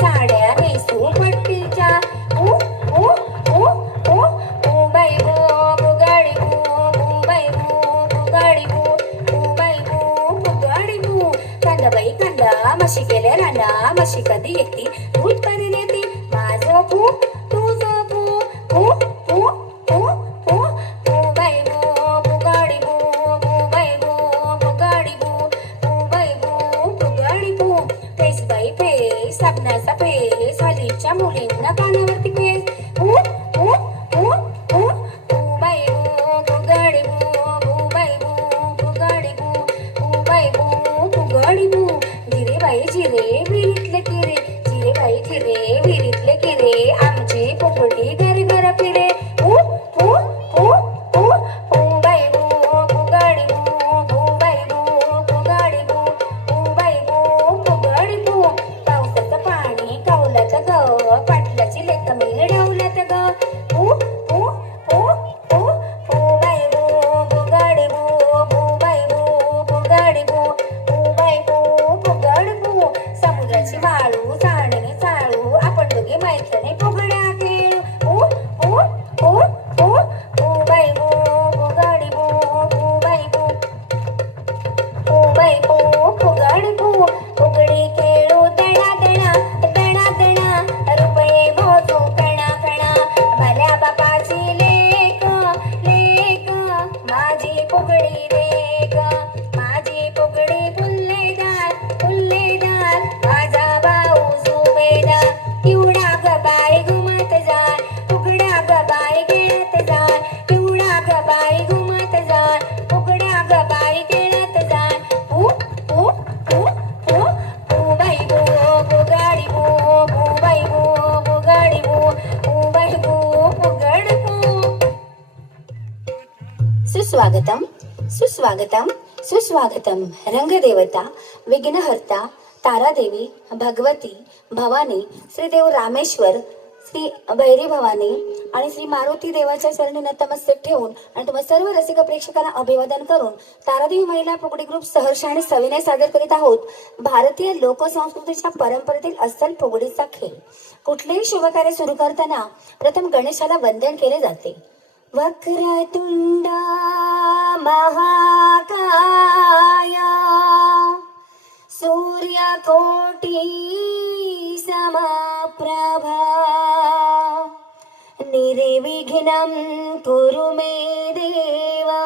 साड्या नेसू पट्टीच्या ऊ ऊ ऊ ऊ ऊ बाई बू बुगाडी बू बाई बू बुगाडी बू बाई बू बुगाडी बू कांदा बाई कांदा म्हशी गेल्या राना म्हशी कधी येते दूध कधी देते माझं पू तुझं पू पू पू पू पू पू बाई बू बुगाडी बू बाई बू बुगाडी बू बाई बू बुगाडी बू फेस बाई फेस साबणाचा फेस हल्लीच्या मुलींना कानावरती फेस ऊ ऊ ऊ ऊ ऊ बाई बू बुगाडी बू बाई बू बुगाडी बू बाई बू बुगाडी बू जिरे बाई जिरे विहिरीतले किरे जिरे बाई जिरे विहिरीतले किरे आमची पोपटी घर घर फिरे ऊ ऊ ऊ ऊ ऊ बाई बू बुगाडी बू बाई बू बुगाडी बू बाई बू बुगाडी बू पावसाचं पाणी कौलाचं ग पाटलाची लेक मी ढवलत ग ऊ ऊ ऊ ऊ ऊ बाई बू बुगाडी बू बाई बू बुगाडी बू बाई बू बुगाडी बू समुद्राची वाळू चाळणी चाळू आपण दोघे मैत्रिणी फुगड्या खेळू ऊ ऊ ऊ ऊ ऊ बाई बू बुगाडी बू बाई बू बाई बू फुगडी बू फुगडी खेळू दणा दणा दणा दणा रुपये मोजू कणा कणा भल्या बापाची लेक लेक माझी फुगडी लेक माझी फुगडी फुल्लेदार फुल्लेदार माझा भाऊ सुभेदार एवढा ग बाई घुमत जाय फुगड्या ग बाई खेळत जाय एवढा ग बाई घुमत जाय फुगड्या ग बाई खेळत जाय ऊ ऊ ऊ ऊ ऊ बाई बू बुगाडी बू बाई बू बुगाडी बू बाई बू बुगाडी बू सुस्वागतम सुस्वागतम सुस्वागतम रंगदेवता विघ्नहर्ता तारादेवी भगवती भवानी श्रीदेव रामेश्वर श्री भैरी भवानी आणि श्री मारुती देवाच्या चरणी नतमस्तक ठेवून आणि तुम्हा सर्व रसिक प्रेक्षकांना अभिवादन करून तारादेवी महिला फुगडी ग्रुप सहर्ष आणि सविनय सादर करीत आहोत भारतीय लोकसंस्कृतीच्या परंपरेतील अस्सल फुगडीचा खेळ. कुठलेही शुभकार्य सुरू करताना प्रथम गणेशाला वंदन केले जाते. वक्रतुंड महाकाय सूर्यकोटी समप्रभा निर्विघ्नं कुरु मे देवा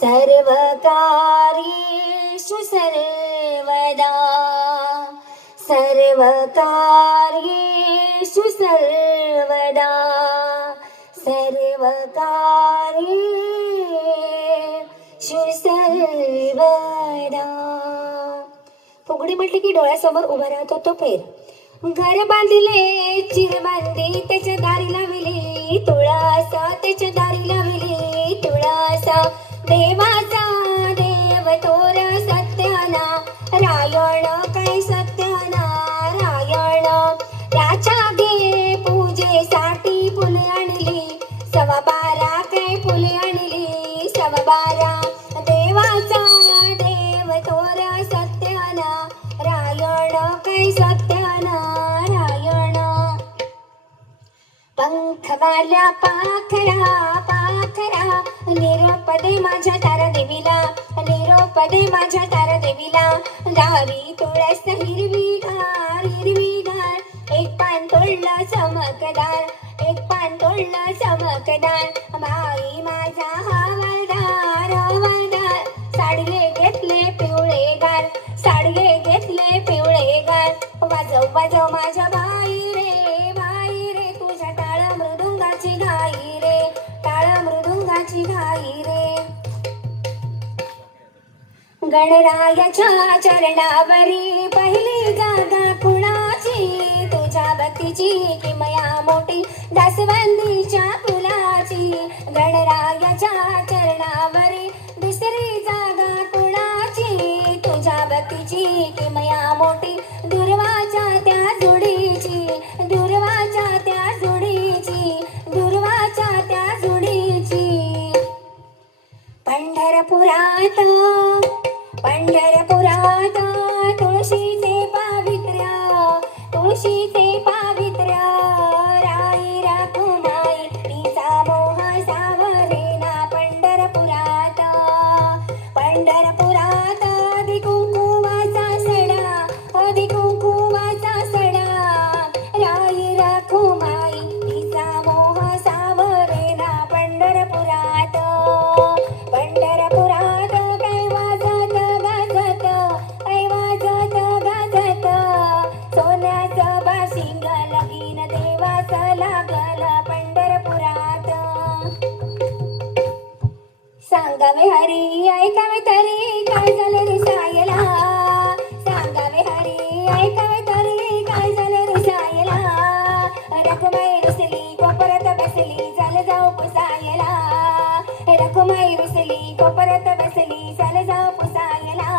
सर्वकार्येषु सर्वदा सर्वकार्येषु सर्वदा सर्वकार्येषु सर्वदा. फुगडी म्हटली की डोळ्यासमोर उभा राहतो तो पेर. घर बांधले चिर बांधली त्याच्या दारी लावली तुळासा त्याच्या दारी लावली तुळासा देवाचा देव तोर सत्याना रायण काय सत्याना रायण त्याच्या घे पूजेसाठी फुले आणली 12.5 काय फुले आणली 12.5 देवाचा देव तोर सत्याना रायण काय सत्याना रायण पंखवाल्या पाखरा पाखरा निरोप दे माझ्या तारादेवीला निरोप दे माझ्या तारादेवीला दारी तुळस हिरवीगार हिरवीगार एक पान तोडलं चमकदार एक पान तोडलं चमकदार बाई माझा हवालदार हवालदार साडले घेतले पिवळेगार साडले घेतले पिवळेगार वाजव वाजव माझ्या बाई रे तुझ्या टाळ मृदुंगाची घाई रे टाळ मृदुंगाची घाई रे. गणरायाच्या चरणावरी पहिली जागा कुणाची तुझ्या भक्तीची किमया मोठी दासवंदीच्या फुलाची. गणरायाच्या चरणावरी दुसरी जागा कुणाची तुझ्या भक्तीची किमया मोठी दुर्वाच्या त्या जुडीची दुर्वाच्या त्या जुडीची दुर्वाच्या त्या जुडीची. पंढरपुरात तुळशीचे पावित्र्य तुळशीचे पावित्र्य राई रखुमाई तिचा मोह सावरेना पंढरपुरात आधी कुंकुमाचा सडा राई रखुमाई तिचा मोह सावरेना पंढरपुरात गाजत सोन्याचं बाशिंग लगीन देवाचं लागलं पंढरपुरात सांगावे हरी ऐकावे तरी काय झालं रुसायला सांगावे हरी ऐकावे तरी काय झालं रुसायला रखुमाई रुसली कोपरत बसली चल जाऊ पुसायला रखुमाई रुसली कोपरत बसली चल जाऊ पुसायला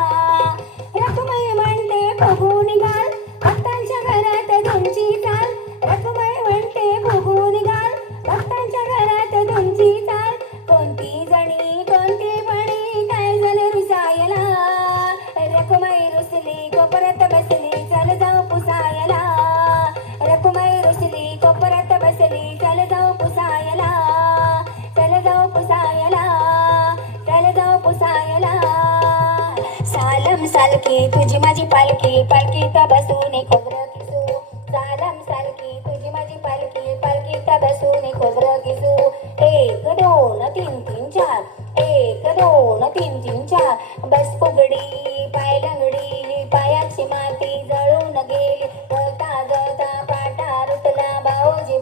रखुमाई म्हणते बघू निघाल भक्तांच्या घरात तुमची चाल रखुमाई म्हणते बघू निघाल भक्तांच्या घरात तुमची चाल कोणती जणी कोणती बणी काय झालं रुसायला रखुमाई रुसली कोपरत बसली चल जाऊ पुसायला रखुमाई रुसली कोपरत बसली चल जाऊ पुसायला चल जाऊ पुसायला चल जाऊ पुसायला सालम सालकी तुझी माझी पालखी पालखीत बसून खोबरं किसू सालम सालकी तुझी माझी पालखी पालखीत बसून खोबरं किसू 1 2 3 3 4 1 2 3 3 4 बस फुगडी पाय लंगडी पायाची माती जळून गेली गळता गळता पाटा रुतला भाऊजी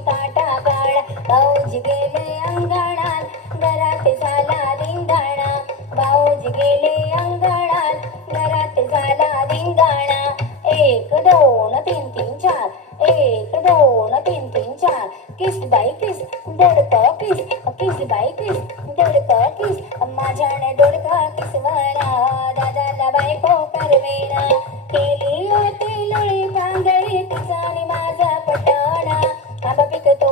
काटा काढ भाऊजी गेले अंगणात घरात झाला धिंगाणा भाऊजी गेले अंगणात घरात झाला धिंगाणा 1 2 3 3 4 1 2 3 3 4 किस बाई किस दोडक किस बाई किस दोडक किस माझ्याने दोडक किसवना दादाला बायको करवेना केली होती लळी बांगडी तिचा माझा पटाणा आंबा पिकतो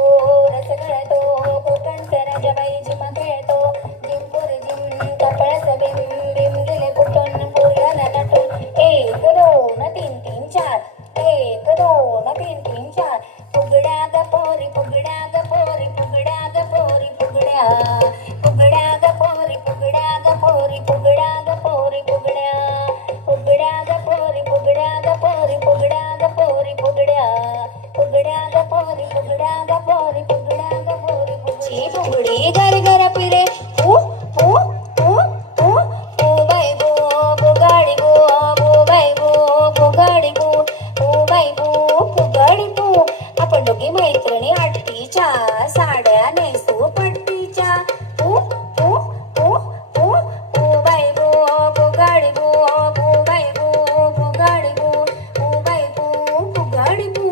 रस गळतो कोकणचा राजा बाई जिमा खेळतो जिमपुरी जिम कपळाच बिम बिम गेले कुठून पुराला नटून 1 2 3 3 4 1 2 3 3 4 फुगड्या ग पोरी फुगड्या ग पोरी फुगड्या ग पोरी फुगड्या फुगड्या ग पोरी फुगड्या ग पोरी फुगड्या ग पोरी फुगड्या फुगड्या ग पोरी फुगड्या ग पोरी फुगड्या ग पोरी फुगड्या फुगड्या ग पोरी फुगड्या ग पोरी फुगड्या ग पोरी फुगडी फुगडी घर घर फिरे ओ ओ ओ ओ O by go फुगाडी go by go फुगाडी go O by गो फुगाडी गो आपण दोघी मैत्रिणी आठवीच्या साड्या नेसू पट्टीच्या ओ ओ ओ ओ O by go फुगाडी go by go फुगाडी go O by गो फुगाडी गो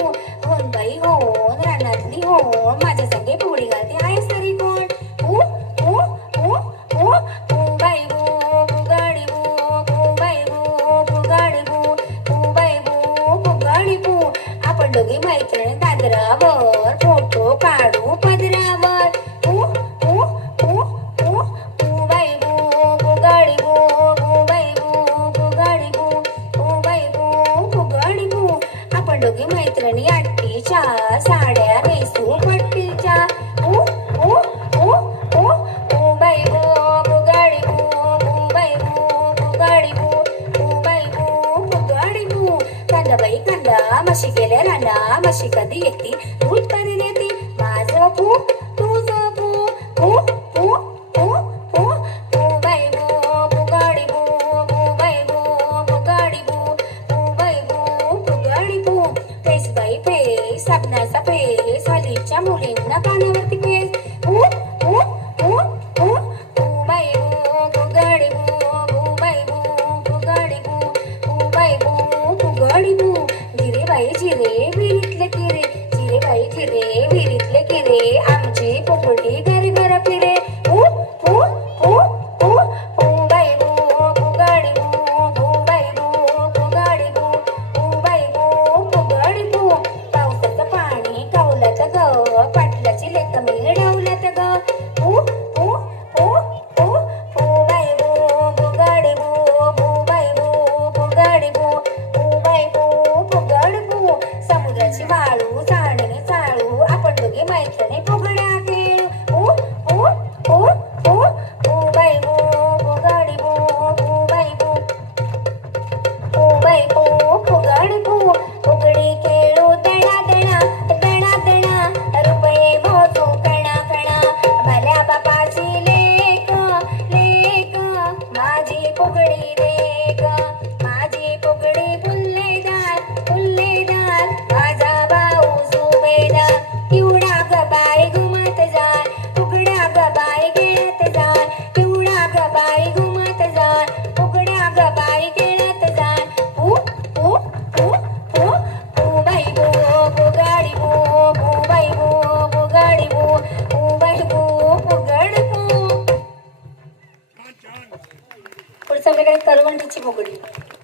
होन बाई होन रानातली होन माझ्या संगे फुगडी घालते आहे सरी कोण ओ ओ ओ ओ O by go फुगाडी go by go फुगाडी go by गो फुगाडी गो आपण दोघी मैत्रिणी दादरावर फोटो काढू पदरावर ओ ओ ओ ओ O by go फुगाडी go by go फुगाडी go by गो फुगाडी गो आपण दोघी मैत्रिणी आठवीच्या साड्या नेसू पट्टीच्या ओ ओ ओ ओ O by go फुगाडी go by go फुगाडी go by गो फुगाडी गो कांदा बाई कांदा म्हशी गेल्या राना म्हशी कधी येते